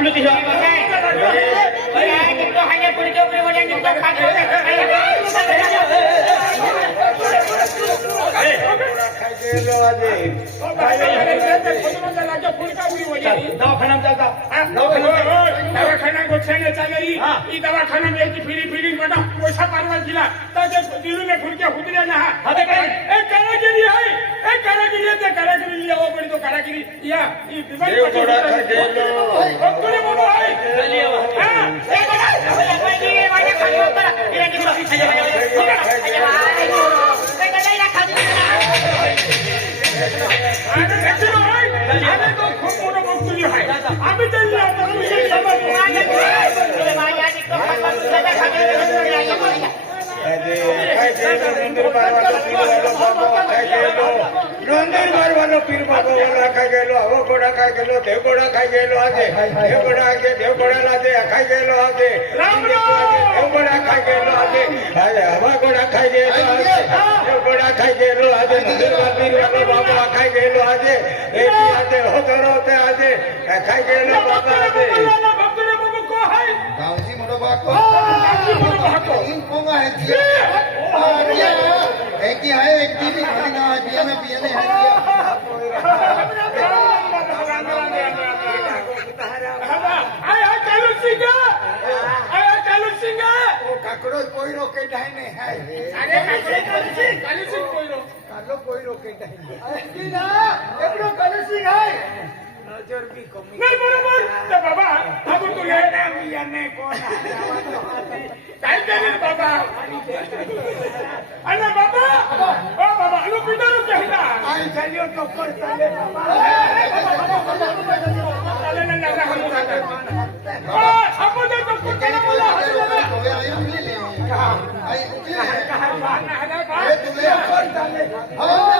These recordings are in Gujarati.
બોબલું થી ખાઈ ગયેલો खेलने चाहिए ई दवाखाना में फ्री फ्री मैडम पैसा पारवा जिला तो दिल्ली में घुल के हुदरे ना ए कारागिरी है ए कारागिरी ते कारागिरी लिया वो बड़ी तो कारागिरी या ई बीमारी पकड़ के ओकरे बोलो है चलिए हां ए बड़ा ये वाला खाली ऊपर ये की बात है ये वाला ये वाला खाली ऊपर નોંદર મારવાનો પીર ભગવાન ખાઈ ગયેલો આવો ઘોડા ખાઈ ગયેલો દેવ ઘોડા ખાઈ ગયેલો આજે દેવ ઘોડા આજે દેવ ઘોડા લાજે ખાઈ ગયેલો આજે દેવ ઘોડા ખાઈ ગયેલો આજે આજે હવા ઘોડા ખાઈ ગયેલો આજે દેવ ઘોડા ખાઈ ગયેલો આજે નોંદર માર પીર ભગવાન બાબા ખાઈ ગયેલો આજે એની આજે હોતરો તે આજે ખાઈ ગયેલો બાબા આજે ગાવજી મોટો બાકો ગાવજી મોટો બાકો ઇન કોંગા હે एक ही है एक टीवी खाली ना है पिया में पिया चोरकी को नाही बरोबर तर बाबा आपण तू या ना मी या नाही कोण काय केलं बाबा अरे बाबा ओ बाबा अनु पिता नु कहला आई चलियो तो पर चले बाबा चले ना लगा हम ओ हमको तो कुत्ते ना बोला आई उठे कहां कहां ना है बाबा ए तुम्हें कौन चले हां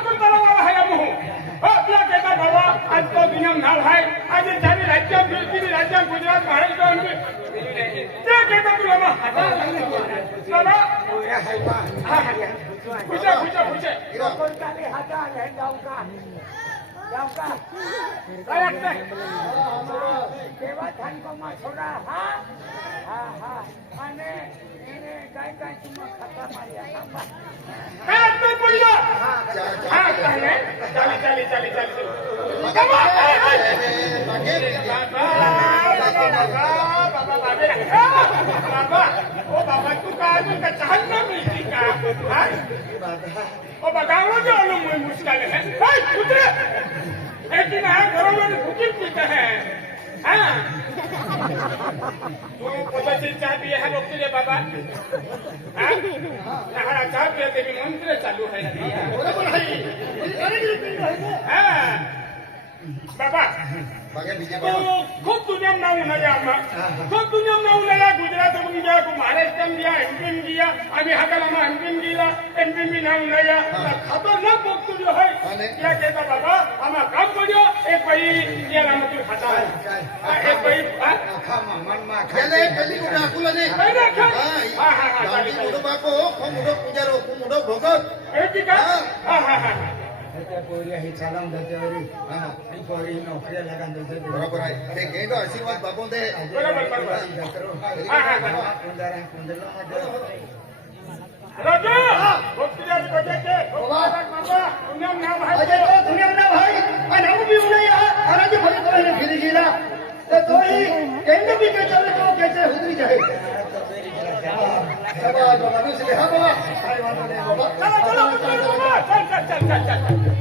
હા, ના થાય આજે જ્યારે રાજ્ય ખેલે રાજ્ય ગુજરાત ડાકુલ છોડા કઈ? હા હા, હા, હા, ગાંધી ચાલી, મોટો બાપો ખો મોટો પૂજારો ખો મોટો ભગત એ ઠીક હા હા હા હા હા બરાબર આય તે ગેડો આશીર્વાદ બાપો દે है બરાબર હા बाबा હા રાજો ભક્તિ જાત चालू કે બાબા. ખૂબ દુનિયામાં ગયા મહારાષ્ટ્રમાં ગયા એમપીમ ગયા અમે હકાલામાં એમપીમ ગયા એમપીમ બી નાવું નજા ખતરનાક ભોગતું જો હોય ત્યાં કહેતા બાબા આમાં એ ભાઈ હા હા હા. चल चल बाबा आणि काय लेतो बाबा मी काय लेतो આજે રાત પડી તો ફાટી પડી તો ફાટી મારી અમે પીડા નહીં હકા હા, હા. ચાલ બાબા, ચાલ, ચાલ, ચાલ, ચાલ, ચાલ.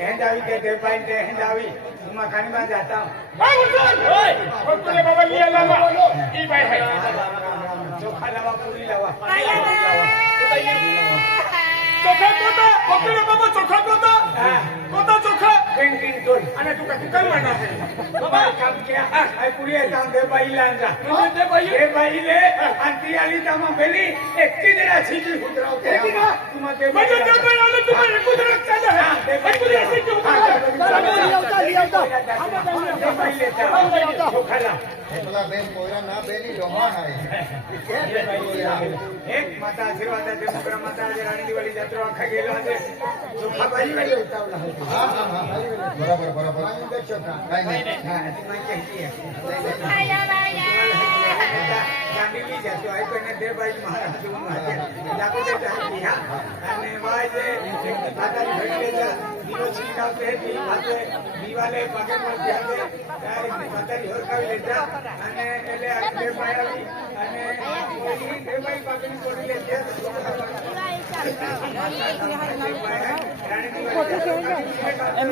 બાબા, બાબા, ઈ તો કુર્તાલા આવી ગયો. ઈ તો કુર્તાલા આવી ગયો. પ્રશાંત! આમાં હેંડ આવી હેંડ આવી તે દેવભાઈ તે હેંડ આવી એમાં કાનીમાં જાતા હા, પ્રશાંત! ભક્તોને બાબા લઈ આલામાં. ઈ ભાઈ હે. ચોખા લાવા પૂરી લાવા ચોખા પોતા, ભક્તોને બાબા ચોખા પોતા. હા. ચોખા. પેન્ટિંગ તોડ અને તું કાંઈ દુકાનમાં ના છે. બાબા કામ ક્યાં આ પૂરી કામ દેવભાઈ લાંજા દેવભાઈ લે આંટી આલી તામાં પેલી એક કિદરા છીજી ઉતરાવ કે તુમા મને દેવભાઈ આલે તું મને કુદરત ચાલે હે. એ કુદરતથી કેવું ચાલે? દેવભાઈ લેતા ચોખા લા પેલા બેન કોયરા ના બેની ડોમા હાય એક માતા આશીર્વાદ આપે મોગરા માતા આજે રાણી દિવાળી જાત્રા આખા ગયેલો છે ચોખા બાજી વાળી ઉતાવળા હા હા હા બરાબર બરાબર કાઈ નહીં હા તું મને કહેતી ગાંધીજી જતો આઈ કોઈને દેવભાઈ મહારાજ હું હાજર જાગો તે ચાહતી હા અને માતાજી ભરી લેતા દીવો છીકાવતે હતી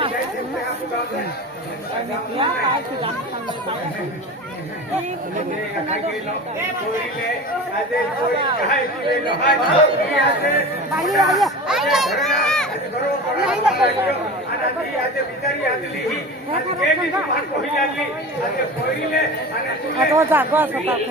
માતે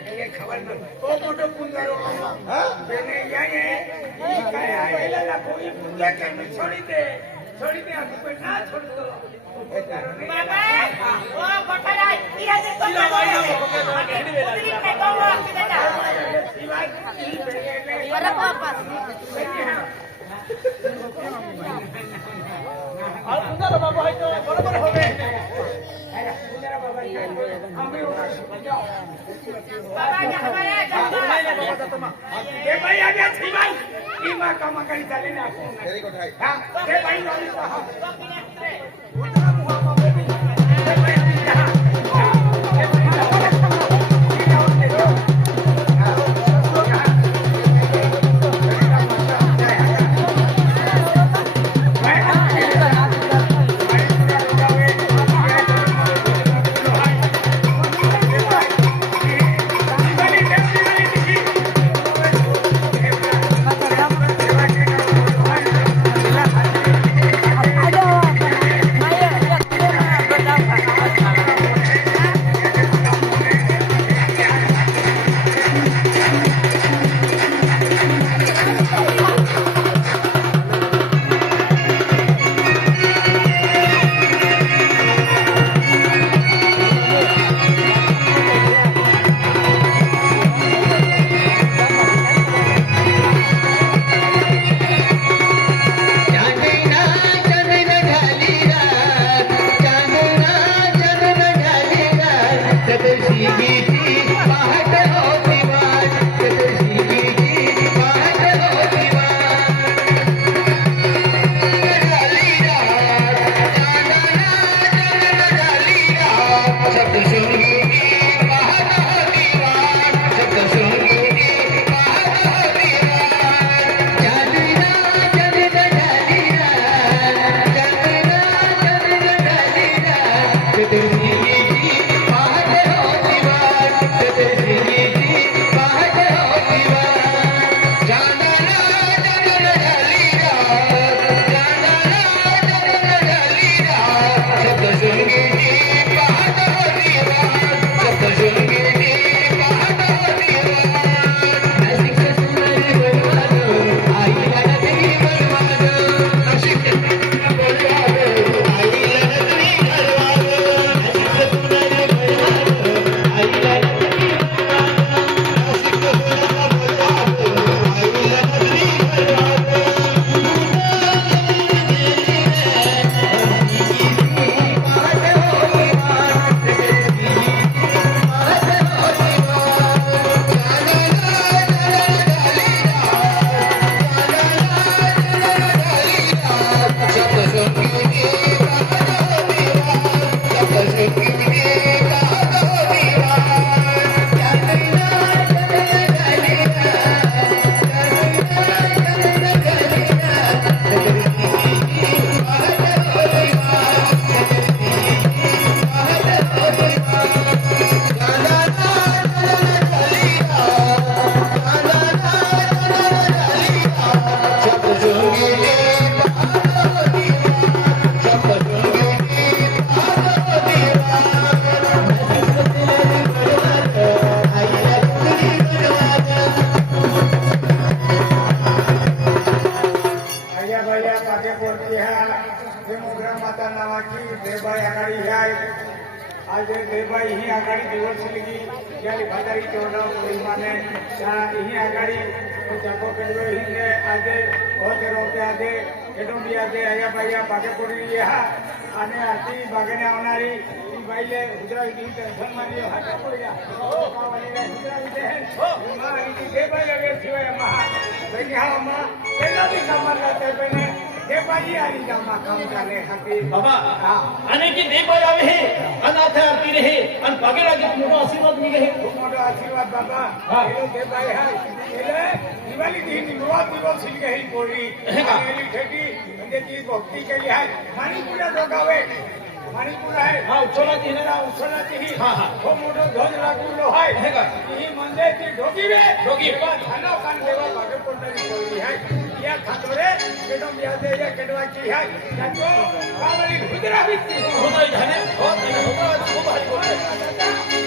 એટલે આ દેવભાઈ આવી અને કોઈ દેવભાઈ પગની છોડી લેતી આ તો જાગો થતા થતી ઈ યસે ના જરા ખાલી બીજી કે છોડી દે આપું કોઈ ના? છોડતો એ ભાઈ આવ્યા છે ભાઈ ઈમાં કામ કરી ચાલી નાખું વેરી ગુડ હાય હા એ ભાઈ આવી તો હા જાગો કર્યો હિને આજે હોતે રોતે આજે કેટુંબી આજે આયા બાયા બાગે પડી અને આથી બાગેને આવનારી ભાઈએ ગુજરાતી ટીમ ટેન્શન મારી હાથે માં આની દેવભાઈ હવે માં પેલા બી સામાન દેવભાઈ આની જામાં કામ ચાલે હતી બાબા અને કે દેવભાઈ આવે હે અનાથે આપી રહે અને પગે લાગે મોટો આશીર્વાદ મિલે હે મોટો આશીર્વાદ બાબા. એનો દેવભાઈ હા એટલે દિવાળી દી નવા દિવસ સિંહ ગઈ કોરી એની ઠેકી અને તી ભક્તિ રોગાવે માણીપુરા હે. હા ઉછળાતી હે ના ઉછળાતી હા, હા. ખૂબ મોટો ધ્વજ લાગેલો હોય. હેગા. ઈ મંદિરથી ઢોકી વે ઢોકી. એવા થાનો કાન દેવા ભાગે या खातोरे केडम यादे या केडवा की है जाको बाबरी खुदरा भी हो गई धने हो गई हो गई हो गई